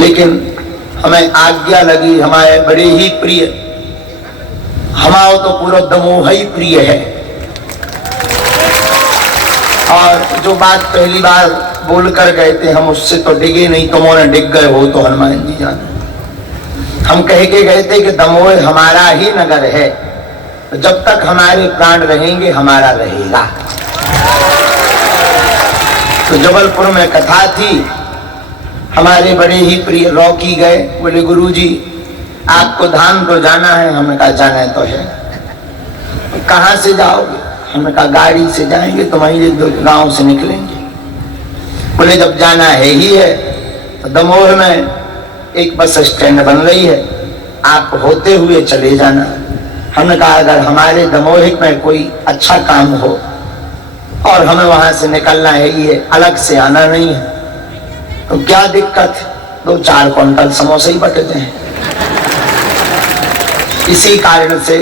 लेकिन हमें आज्ञा लगी, हमारे बड़े ही प्रिय, हमारा तो पूरा दमोह ही प्रिय है। और जो बात पहली बार बोल कर गए थे, हम उससे तो डिगे नहीं, तुमने डिग गए हो तो हनुमान जी जाने। हम कह के गए थे कि दमोह हमारा ही नगर है, तो जब तक हमारे प्राण रहेंगे हमारा रहेगा। तो जबलपुर में कथा थी, हमारे बड़े ही प्रिय रॉकी गए, बोले गुरुजी आपको धाम तो जाना है। हमने कहा जाना तो है। कहाँ से जाओगे? हमने कहा गाड़ी से जाएंगे, तुम्हारे गांव से निकलेंगे। बोले जब जाना है ही है तो दमोह में एक बस स्टैंड बन रही है, आप होते हुए चले जाना। हमने कहा अगर हमारे दमोह में कोई अच्छा काम हो और हमें वहां से निकलना है ही है, अलग से आना नहीं है, तो क्या दिक्कत, 2-4 क्विंटल समोसे ही बट जाए। इसी कारण से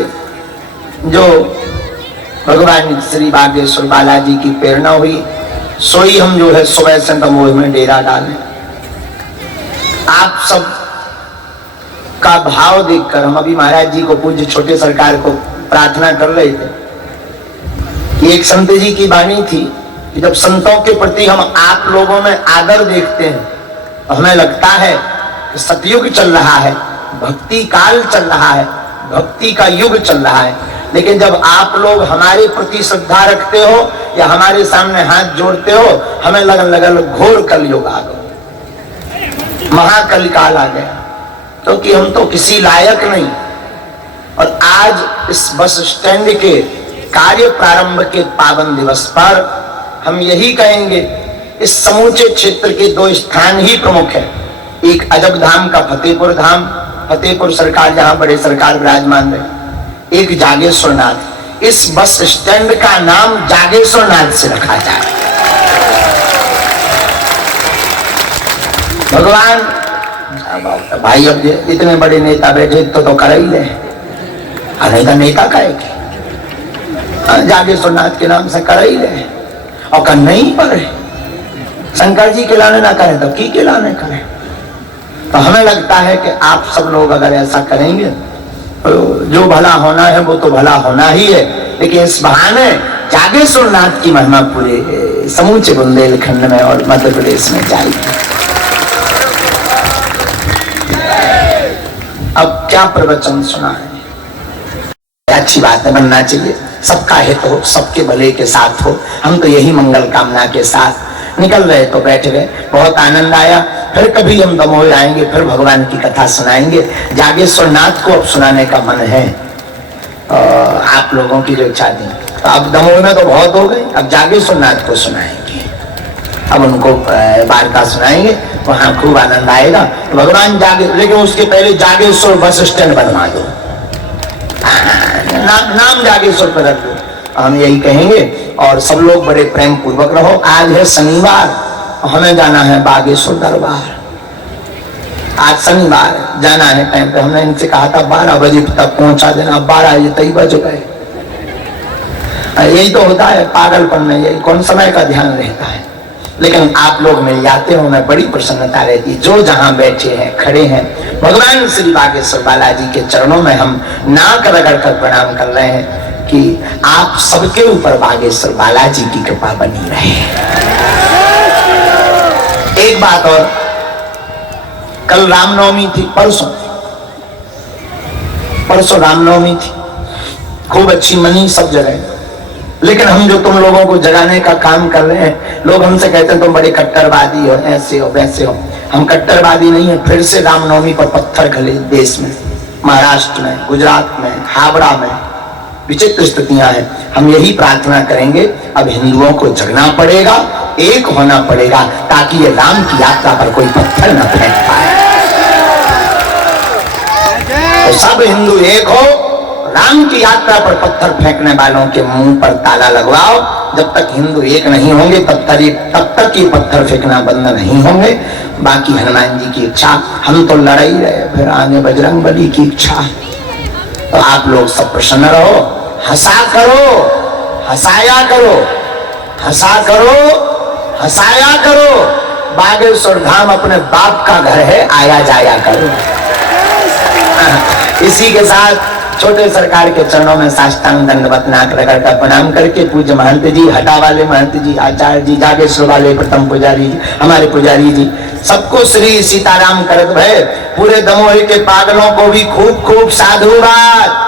जो भगवान श्री बागेश्वर बालाजी की प्रेरणा हुई, सोई हम जो है सुबह से दमोह में डेरा डालें। आप सब का भाव देखकर हम अभी महाराज जी को, पूज्य छोटे सरकार को प्रार्थना कर रहे थे कि एक संत जी की वाणी थी कि जब संतों के प्रति हम आप लोगों में आदर देखते हैं तो हमें लगता है कि सतयुग चल रहा है, भक्ति काल चल रहा है, भक्ति का युग चल रहा है। लेकिन जब आप लोग हमारे प्रति श्रद्धा रखते हो या हमारे सामने हाथ जोड़ते हो, हमें लगन घोर कलयुग आ गया, महाकल काल आ गया, क्योंकि हम तो किसी लायक नहीं। और आज इस बस स्टैंड के कार्य प्रारंभ के पावन दिवस पर हम यही कहेंगे, इस समूचे क्षेत्र के 2 स्थान ही प्रमुख है। एक अजब धाम का फतेहपुर धाम, फतेहपुर सरकार जहां बड़े सरकार विराजमान रहे, एक जागेश्वर नाथ। इस बस स्टैंड का नाम जागेश्वर नाथ से रखा जाए। भगवान भाई, अब इतने बड़े नेता बैठे तो कर ही ले, नहीं तो नेता कहेगी जागेश्वर नाथ के नाम से कर ही ले। और कर नहीं पर शंकर जी के लाने ना करें तो की के लाने करें। तो हमें लगता है कि आप सब लोग अगर ऐसा करेंगे तो जो भला होना है वो तो भला होना ही है, लेकिन इस बहाने जागेश्वर नाथ की महिमा पूरे समूचे बुंदेलखंड में और मध्य प्रदेश में जाएगी। अब क्या प्रवचन सुना है, अच्छी बात है, बनना चाहिए, सबका हित हो, सबके भले के साथ हो। हम तो यही मंगल कामना के साथ निकल रहे तो बैठ गए, बहुत आनंद आया। फिर कभी हम दमोह आएंगे, फिर भगवान की कथा सुनाएंगे। जागेश्वर नाथ को अब सुनाने का मन है, आप लोगों की जो इच्छा थी। तो अब दमोह में तो बहुत हो गए, अब जागेश्वर नाथ को सुनाएंगे, अब उनको वार्ता सुनाएंगे, वहां खूब आनंद आएगा। तो भगवान जागे, लेकिन उसके पहले जागेश्वर बस स्टैंड बनवा दो, नाम जागेश्वर पर रख दो, हम यही कहेंगे। और सब लोग बड़े प्रेम पूर्वक रहो। आज है शनिवार, हमें जाना है बागेश्वर दरबार, आज शनिवार जाना है टाइम पे। हमने इनसे कहा था 12 बजे तक पहुंचा देना, 12 बज गए। यही तो होता है पागलपन में, यही कौन समय का ध्यान रहता है। लेकिन आप लोग मिल जाते हो, मैं बड़ी प्रसन्नता रहती। जो जहां बैठे हैं, खड़े हैं, भगवान श्री बागेश्वर बालाजी के चरणों में हम नाक रगड़ कर प्रणाम कर रहे हैं कि आप सबके ऊपर बागेश्वर बालाजी की कृपा बनी रहे। एक बात और, कल रामनवमी थी, परसों रामनवमी थी, खूब अच्छी मनी सब जगह। लेकिन हम जो तुम लोगों को जगाने का काम कर रहे हैं, लोग हमसे कहते हैं तुम बड़े कट्टरवादी हो, ऐसे हो वैसे हो। हम कट्टरवादी नहीं है। फिर से रामनवमी पर पत्थर खले देश में, महाराष्ट्र में, गुजरात में, हावड़ा में, विचित्र स्थितियां हैं। हम यही प्रार्थना करेंगे, अब हिंदुओं को जगना पड़ेगा, एक होना पड़ेगा, ताकि ये राम की यात्रा पर कोई पत्थर न फेंक पाए। तो सब हिंदू एक हो, राम की यात्रा पर पत्थर फेंकने वालों के मुंह पर ताला लगवाओ। जब तक हिंदू एक नहीं होंगे तब तक ये पत्थर फेंकना बंद नहीं होंगे। बाकी हनुमान जी की इच्छा, हम तो लड़ाई रहे, फिर आगे बजरंग बली की इच्छा। तो आप लोग सब प्रसन्न रहो, हंसा करो, हंसाया करो, हंसा करो, हंसाया करो। बागेश्वर धाम अपने बाप का घर है, आया जाया करो। इसी के साथ छोटे सरकार के चरणों में साष्टांग दंडवत नाक रगड़ कर प्रणाम करके पूज्य महंत जी, हटा वाले महंत जी, आचार्य जी, जागेश्वर वाले प्रथम पुजारी जी, हमारे पुजारी जी, सबको श्री सीताराम करत भय, पूरे दमोही के पागलों को भी खूब खूब साधुवाद।